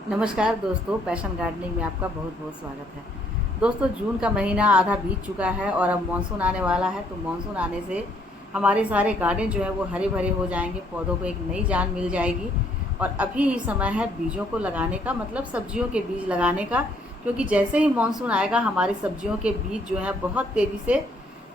नमस्कार दोस्तों, passion gardening में आपका बहुत बहुत स्वागत है। दोस्तों, जून का महीना आधा बीत चुका है और अब मानसून आने वाला है। तो मानसून आने से हमारे सारे गार्डन जो है वो हरे भरे हो जाएंगे, पौधों को एक नई जान मिल जाएगी। और अभी ही समय है बीजों को लगाने का, मतलब सब्जियों के बीज लगाने का, क्योंकि जैसे ही मानसून आएगा हमारे सब्जियों के बीज जो है बहुत तेज़ी से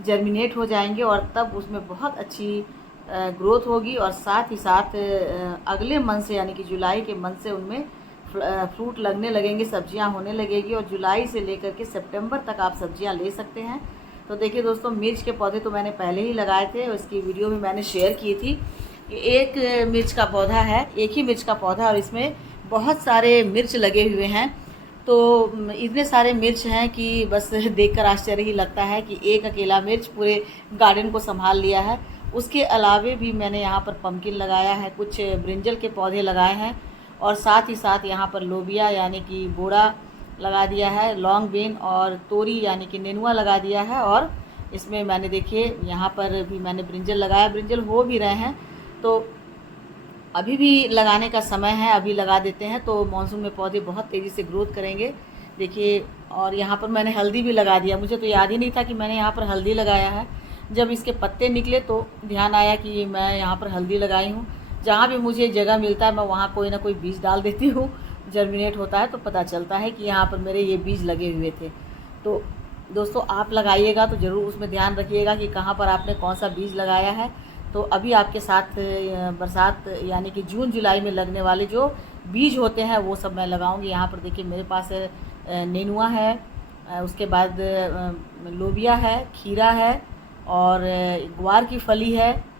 जर्मिनेट हो जाएंगे और तब उसमें बहुत अच्छी ग्रोथ होगी। और साथ ही साथ अगले मंथ से यानी कि जुलाई के मंथ से उनमें फ्रूट लगने लगेंगे, सब्जियां होने लगेगी। और जुलाई से लेकर के सितंबर तक आप सब्जियां ले सकते हैं। तो देखिए दोस्तों, मिर्च के पौधे तो मैंने पहले ही लगाए थे, उसकी वीडियो भी मैंने शेयर की थी। एक मिर्च का पौधा है, एक ही मिर्च का पौधा, और इसमें बहुत सारे मिर्च लगे हुए हैं। तो इतने सारे मिर्च हैं कि बस देखकर आश्चर्य ही लगता है कि एक अकेला मिर्च पूरे गार्डन को संभाल लिया है। उसके अलावे भी मैंने यहाँ पर पम्पकिन लगाया है, कुछ ब्रिंजल के पौधे लगाए हैं, और साथ ही साथ यहाँ पर लोबिया यानी कि बोड़ा लगा दिया है, लॉन्ग बीन और तोरी यानी कि नेनुआ लगा दिया है। और इसमें मैंने देखिए यहाँ पर भी मैंने ब्रिंजल लगाया, ब्रिंजल हो भी रहे हैं। तो अभी भी लगाने का समय है, अभी लगा देते हैं तो मानसून में पौधे बहुत तेज़ी से ग्रोथ करेंगे। देखिए, और यहाँ पर मैंने हल्दी भी लगा दिया। मुझे तो याद ही नहीं था कि मैंने यहाँ पर हल्दी लगाया है। जब इसके पत्ते निकले तो ध्यान आया कि मैं यहाँ पर हल्दी लगाई हूँ। जहाँ भी मुझे जगह मिलता है मैं वहाँ कोई ना कोई बीज डाल देती हूँ, जर्मिनेट होता है तो पता चलता है कि यहाँ पर मेरे ये बीज लगे हुए थे। तो दोस्तों, आप लगाइएगा तो ज़रूर उसमें ध्यान रखिएगा कि कहाँ पर आपने कौन सा बीज लगाया है। तो अभी आपके साथ बरसात यानी कि जून जुलाई में लगने वाले जो बीज होते हैं वो सब मैं लगाऊंगी। यहाँ पर देखिए मेरे पास नेनुआ है, उसके बाद लोबिया है, खीरा है, और ग्वार की फली है।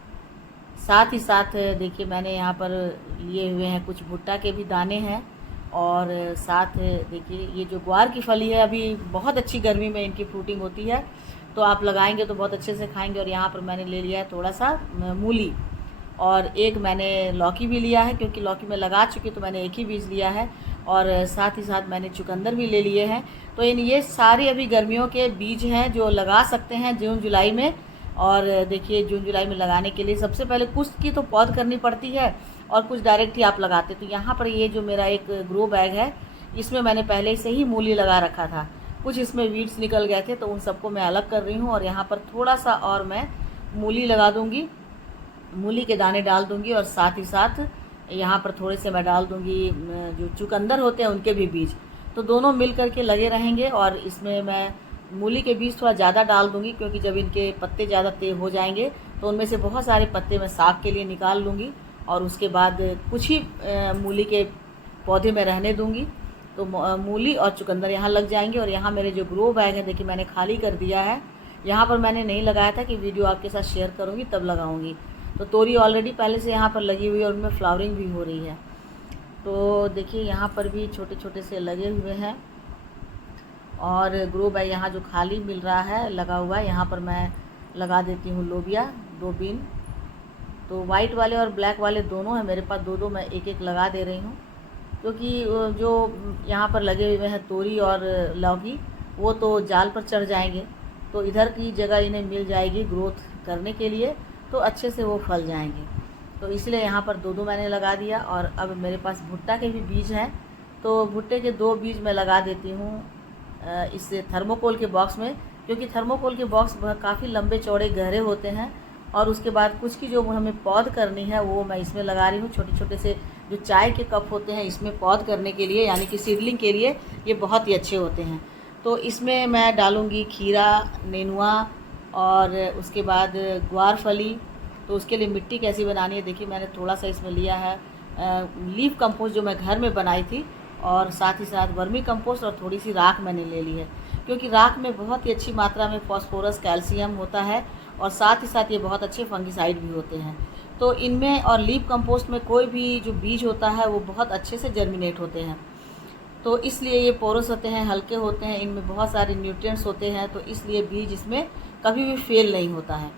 साथ ही साथ देखिए मैंने यहाँ पर लिए हुए हैं कुछ भुट्टा के भी दाने हैं। और साथ देखिए ये जो ग्वार की फली है, अभी बहुत अच्छी गर्मी में इनकी फ्रूटिंग होती है, तो आप लगाएंगे तो बहुत अच्छे से खाएंगे। और यहाँ पर मैंने ले लिया है थोड़ा सा मूली, और एक मैंने लौकी भी लिया है, क्योंकि लौकी में लगा चुकी तो मैंने एक ही बीज लिया है। और साथ ही साथ मैंने चुकंदर भी ले लिए हैं। तो ये सारे अभी गर्मियों के बीज हैं जो लगा सकते हैं जून जुलाई में। और देखिए जून जुलाई में लगाने के लिए सबसे पहले कुछ की तो पौध करनी पड़ती है और कुछ डायरेक्ट ही आप लगाते। तो यहाँ पर ये जो मेरा एक ग्रो बैग है, इसमें मैंने पहले से ही मूली लगा रखा था। कुछ इसमें वीड्स निकल गए थे तो उन सबको मैं अलग कर रही हूँ। और यहाँ पर थोड़ा सा और मैं मूली लगा दूँगी, मूली के दाने डाल दूँगी। और साथ ही साथ यहाँ पर थोड़े से मैं डाल दूँगी जो चुकंदर होते हैं उनके भी बीज। तो दोनों मिल करके लगे रहेंगे। और इसमें मैं मूली के बीज थोड़ा ज़्यादा डाल दूँगी, क्योंकि जब इनके पत्ते ज़्यादा तेज हो जाएंगे तो उनमें से बहुत सारे पत्ते मैं साग के लिए निकाल लूँगी। और उसके बाद कुछ ही मूली के पौधे में रहने दूँगी। तो मूली और चुकंदर यहाँ लग जाएंगे। और यहाँ मेरे जो ग्रो बैग है देखिए मैंने खाली कर दिया है। यहाँ पर मैंने नहीं लगाया था कि वीडियो आपके साथ शेयर करूँगी तब लगाऊँगी। तो तोरी ऑलरेडी पहले से यहाँ पर लगी हुई है और उनमें फ्लावरिंग भी हो रही है। तो देखिए यहाँ पर भी छोटे छोटे से लगे हुए हैं। और ग्रो बैग यहाँ जो खाली मिल रहा है लगा हुआ है, यहाँ पर मैं लगा देती हूँ लोबिया 2 बीन। तो वाइट वाले और ब्लैक वाले दोनों हैं मेरे पास, दो मैं एक एक लगा दे रही हूँ। क्योंकि जो यहाँ पर लगे हुए हैं तोरी और लौकी, वो तो जाल पर चढ़ जाएंगे, तो इधर की जगह इन्हें मिल जाएगी ग्रोथ करने के लिए, तो अच्छे से वो फल जाएंगे। तो इसलिए यहाँ पर दो मैंने लगा दिया। और अब मेरे पास भुट्टा के भी बीज हैं, तो भुट्टे के 2 बीज मैं लगा देती हूँ इस थर्मोकोल के बॉक्स में, क्योंकि थर्मोकोल के बॉक्स काफ़ी लंबे चौड़े गहरे होते हैं। और उसके बाद कुछ की जो हमें पौध करनी है वो मैं इसमें लगा रही हूँ। छोटे छोटे से जो चाय के कप होते हैं इसमें पौध करने के लिए, यानी कि सीडलिंग के लिए ये बहुत ही अच्छे होते हैं। तो इसमें मैं डालूँगी खीरा, नेनुआ, और उसके बाद ग्वार फली। तो उसके लिए मिट्टी कैसी बनानी है देखिए, मैंने थोड़ा सा इसमें लिया है लीफ कंपोस्ट जो मैं घर में बनाई थी, और साथ ही साथ वर्मी कंपोस्ट, और थोड़ी सी राख मैंने ले ली है, क्योंकि राख में बहुत ही अच्छी मात्रा में फास्फोरस, कैल्शियम होता है। और साथ ही साथ ये बहुत अच्छे फंगिसाइड भी होते हैं। तो इनमें और लीफ कंपोस्ट में कोई भी जो बीज होता है वो बहुत अच्छे से जर्मिनेट होते हैं। तो इसलिए ये पोरस होते हैं, हल्के होते हैं, इनमें बहुत सारे न्यूट्रिएंट्स होते हैं, तो इसलिए बीज इसमें कभी भी फेल नहीं होता है।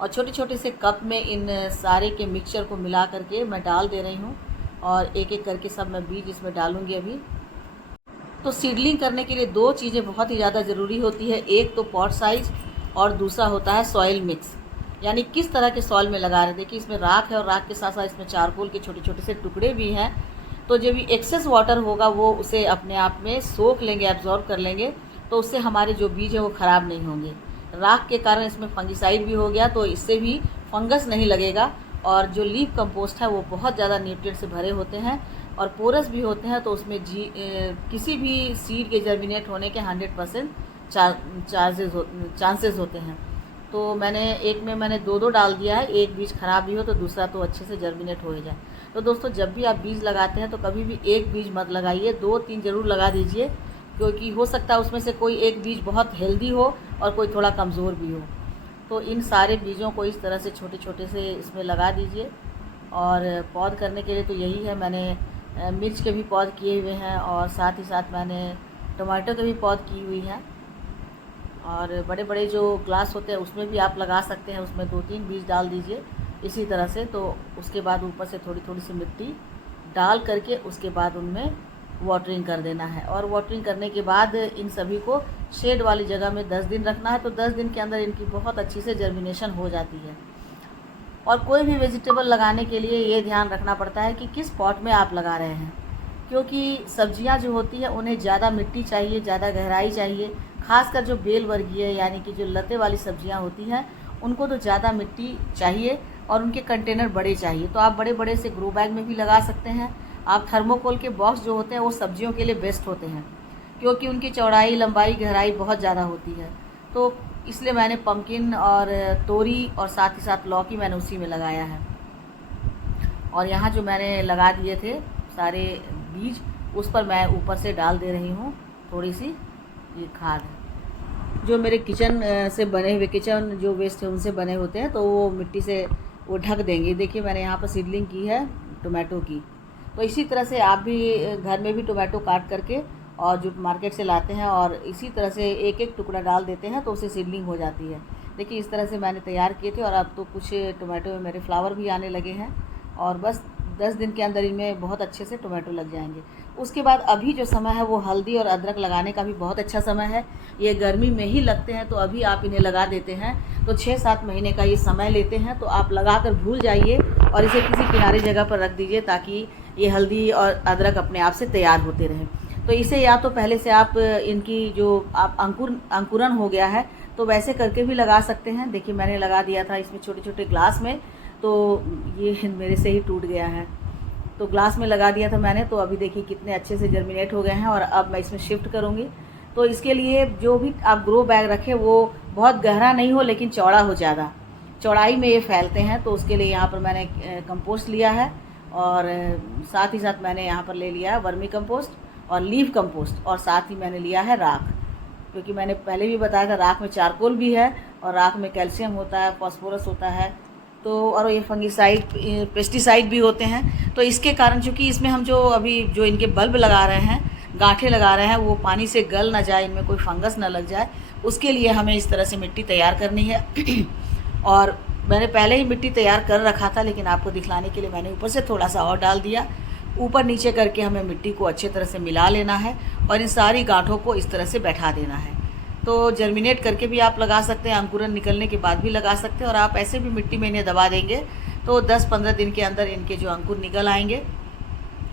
और छोटे छोटे से कप में इन सारे के मिक्सचर को मिला करके मैं डाल दे रही हूँ। और एक एक करके सब मैं बीज इसमें डालूँगी अभी। तो सीडलिंग करने के लिए 2 चीज़ें बहुत ही ज़्यादा ज़रूरी होती है, एक तो पॉट साइज़ और दूसरा होता है सॉइल मिक्स, यानी किस तरह के सॉइल में लगा रहे हैं। देखिए इसमें राख है और राख के साथ साथ इसमें चारकोल के छोटे छोटे से टुकड़े भी हैं। तो जब भी एक्सेस वाटर होगा वो उसे अपने आप में सोख लेंगे, एब्जॉर्ब कर लेंगे, तो उससे हमारे जो बीज है वो ख़राब नहीं होंगे। राख के कारण इसमें फंगिसाइड भी हो गया, तो इससे भी फंगस नहीं लगेगा। और जो लीफ कंपोस्ट है वो बहुत ज़्यादा न्यूट्रिएंट से भरे होते हैं और पोरस भी होते हैं, तो उसमें किसी भी सीड के जर्मिनेट होने के 100% चांसेस होते हैं। तो मैंने दो डाल दिया है, एक बीज ख़राब भी हो तो दूसरा तो अच्छे से जर्मिनेट हो ही जाए। तो दोस्तों, जब भी आप बीज लगाते हैं तो कभी भी एक बीज मत लगाइए, 2-3 ज़रूर लगा दीजिए, क्योंकि हो सकता है उसमें से कोई एक बीज बहुत हेल्दी हो और कोई थोड़ा कमज़ोर भी हो। तो इन सारे बीजों को इस तरह से छोटे छोटे से इसमें लगा दीजिए। और पौध करने के लिए तो यही है, मैंने मिर्च के भी पौध किए हुए हैं और साथ ही साथ मैंने टमाटो के भी पौध की हुई है। और बड़े बड़े जो ग्लास होते हैं उसमें भी आप लगा सकते हैं, उसमें 2-3 बीज डाल दीजिए इसी तरह से। तो उसके बाद ऊपर से थोड़ी थोड़ी सी मिट्टी डाल करके उसके बाद उनमें वाटरिंग कर देना है। और वाटरिंग करने के बाद इन सभी को शेड वाली जगह में 10 दिन रखना है। तो 10 दिन के अंदर इनकी बहुत अच्छी से जर्मिनेशन हो जाती है। और कोई भी वेजिटेबल लगाने के लिए ये ध्यान रखना पड़ता है कि किस पॉट में आप लगा रहे हैं, क्योंकि सब्जियां जो होती हैं उन्हें ज़्यादा मिट्टी चाहिए, ज़्यादा गहराई चाहिए। खासकर जो बेल वर्गीय यानी कि जो लते वाली सब्जियां होती हैं उनको तो ज़्यादा मिट्टी चाहिए और उनके कंटेनर बड़े चाहिए। तो आप बड़े बड़े से ग्रो बैग में भी लगा सकते हैं। आप थर्मोकोल के बॉक्स जो होते हैं वो सब्जियों के लिए बेस्ट होते हैं, क्योंकि उनकी चौड़ाई, लंबाई, गहराई बहुत ज़्यादा होती है। तो इसलिए मैंने पम्पकिन और तोरी और साथ ही साथ लौकी मैंने उसी में लगाया है। और यहाँ जो मैंने लगा दिए थे सारे बीज, उस पर मैं ऊपर से डाल दे रही हूँ थोड़ी सी ये खाद। जो मेरे किचन से बने हुए, किचन जो वेस्ट है उनसे बने होते हैं, तो वो मिट्टी से वो ढक देंगे। देखिए मैंने यहाँ पर सीडलिंग की है टोमेटो की। तो इसी तरह से आप भी घर में भी टोमेटो काट करके और जो मार्केट से लाते हैं और इसी तरह से एक एक टुकड़ा डाल देते हैं तो उससे सीडलिंग हो जाती है। देखिए इस तरह से मैंने तैयार किए थे और अब तो कुछ टोमेटो में मेरे फ्लावर भी आने लगे हैं और बस 10 दिन के अंदर इनमें बहुत अच्छे से टोमेटो लग जाएंगे। उसके बाद अभी जो समय है वो हल्दी और अदरक लगाने का भी बहुत अच्छा समय है। ये गर्मी में ही लगते हैं, तो अभी आप इन्हें लगा देते हैं तो 6-7 महीने का ये समय लेते हैं। तो आप लगा कर भूल जाइए और इसे किसी किनारे जगह पर रख दीजिए ताकि ये हल्दी और अदरक अपने आप से तैयार होते रहें। तो इसे या तो पहले से आप इनकी जो आप अंकुरन हो गया है तो वैसे करके भी लगा सकते हैं। देखिए मैंने लगा दिया था इसमें छोटे छोटे ग्लास में, तो ये मेरे से ही टूट गया है। तो ग्लास में लगा दिया था मैंने, तो अभी देखिए कितने अच्छे से जर्मिनेट हो गए हैं। और अब मैं इसमें शिफ्ट करूँगी। तो इसके लिए जो भी आप ग्रो बैग रखें वो बहुत गहरा नहीं हो लेकिन चौड़ा हो, ज़्यादा चौड़ाई में ये फैलते हैं। तो उसके लिए यहाँ पर मैंने कंपोस्ट लिया है और साथ ही साथ मैंने यहाँ पर ले लिया है वर्मी कंपोस्ट और लीफ कंपोस्ट और साथ ही मैंने लिया है राख, क्योंकि मैंने पहले भी बताया था राख में चारकोल भी है और राख में कैल्शियम होता है, फास्फोरस होता है, तो और ये फंगिसाइड, पेस्टिसाइड भी होते हैं। तो इसके कारण चूँकि इसमें हम जो अभी जो इनके बल्ब लगा रहे हैं, गांठें लगा रहे हैं, वो पानी से गल ना जाए, इनमें कोई फंगस ना लग जाए, उसके लिए हमें इस तरह से मिट्टी तैयार करनी है। और मैंने पहले ही मिट्टी तैयार कर रखा था, लेकिन आपको दिखलाने के लिए मैंने ऊपर से थोड़ा सा और डाल दिया। ऊपर नीचे करके हमें मिट्टी को अच्छे तरह से मिला लेना है और इन सारी गांठों को इस तरह से बैठा देना है। तो जर्मिनेट करके भी आप लगा सकते हैं, अंकुरन निकलने के बाद भी लगा सकते हैं, और आप ऐसे भी मिट्टी में इन्हें दबा देंगे तो 10-15 दिन के अंदर इनके जो अंकुर निकल आएंगे।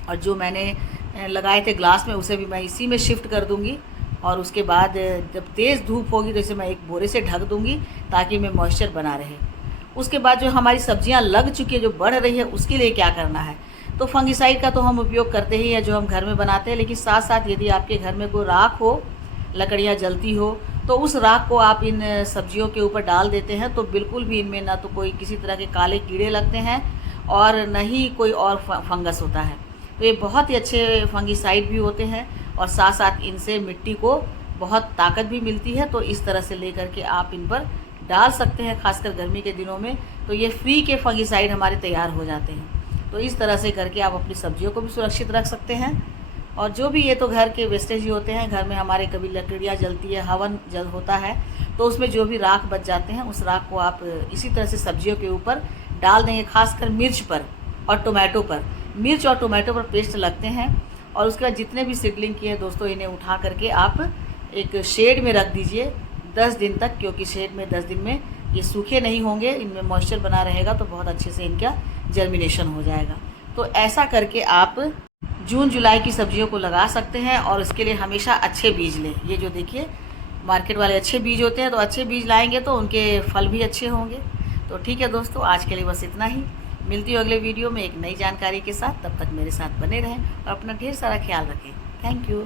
और जो मैंने लगाए थे ग्लास में उसे भी मैं इसी में शिफ्ट कर दूंगी। और उसके बाद जब तेज़ धूप होगी तो इसे मैं एक बोरे से ढक दूंगी ताकि में मॉइस्चर बना रहे। उसके बाद जो हमारी सब्जियां लग चुकी है, जो बढ़ रही है, उसके लिए क्या करना है, तो फंगिसाइड का तो हम उपयोग करते ही हैं जो हम घर में बनाते हैं, लेकिन साथ साथ यदि आपके घर में कोई राख हो, लकड़ियाँ जलती हो, तो उस राख को आप इन सब्जियों के ऊपर डाल देते हैं तो बिल्कुल भी इनमें ना तो कोई किसी तरह के काले कीड़े लगते हैं और न ही कोई और फंगस होता है। तो ये बहुत ही अच्छे फंगिसाइड भी होते हैं और साथ साथ इनसे मिट्टी को बहुत ताकत भी मिलती है। तो इस तरह से लेकर के आप इन पर डाल सकते हैं, खासकर गर्मी के दिनों में तो ये फ्री के फंगिसाइड हमारे तैयार हो जाते हैं। तो इस तरह से करके आप अपनी सब्जियों को भी सुरक्षित रख सकते हैं। और जो भी ये तो घर के वेस्टेज ही होते हैं, घर में हमारे कभी लकड़ियाँ जलती है, हवन जल होता है, तो उसमें जो भी राख बच जाते हैं उस राख को आप इसी तरह से सब्जियों के ऊपर डाल देंगे, खासकर मिर्च पर और टोमेटो पर। मिर्च और टोमेटो पर पेस्ट लगते हैं। और उसके बाद जितने भी सीडलिंग किए हैं दोस्तों, इन्हें उठा करके आप एक शेड में रख दीजिए 10 दिन तक, क्योंकि शेड में 10 दिन में ये सूखे नहीं होंगे, इनमें मॉइस्चर बना रहेगा तो बहुत अच्छे से इनका जर्मिनेशन हो जाएगा। तो ऐसा करके आप जून जुलाई की सब्जियों को लगा सकते हैं। और इसके लिए हमेशा अच्छे बीज लें। ये जो देखिए मार्केट वाले अच्छे बीज होते हैं, तो अच्छे बीज लाएंगे तो उनके फल भी अच्छे होंगे। तो ठीक है दोस्तों, आज के लिए बस इतना ही। मिलती हूँ अगले वीडियो में एक नई जानकारी के साथ। तब तक मेरे साथ बने रहें और अपना ढेर सारा ख्याल रखें। Thank you.